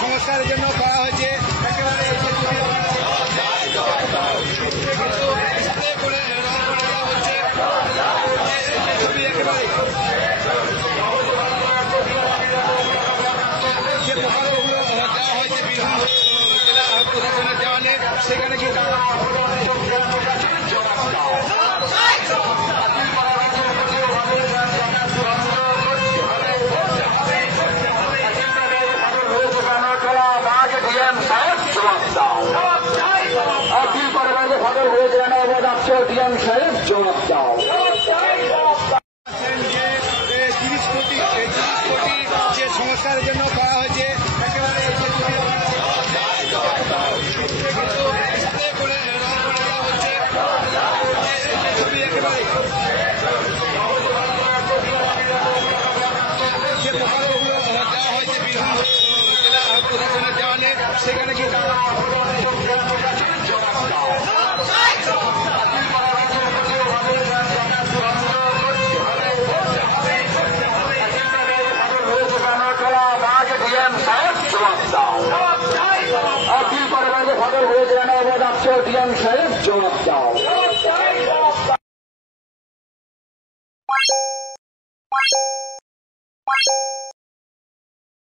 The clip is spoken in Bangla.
সংস্কারের জন্য করা হয়েছে একেবারে স্প্রে করে রং করে দেওয়া হচ্ছে ছবি একেবারে যে প্রকল্পগুলো দেওয়া হয়েছে বিভিন্ন জেলা প্রশাসনের দেওয়ালে সেখানে কিন্তু আপিল পরিবারকে খবর হয়ে যেন অবদাচ্ছ ডিএম সাহেব জবাব দাও। 30 কোটি যে সংস্কারের জন্য করা হয়েছে একেবারে স্প্রে করে রং করে দেওয়া হচ্ছে ছবি একেবারে যে প্রকল্পগুলো দেওয়া হয়েছে বিভিন্ন জেলা প্রশাসনের দেওয়ালে সেখানে কিন্তু আপিল পরিবারকে খবর হয়ে যেন অবদাচ্ছ ডিএম সাহেব জবাব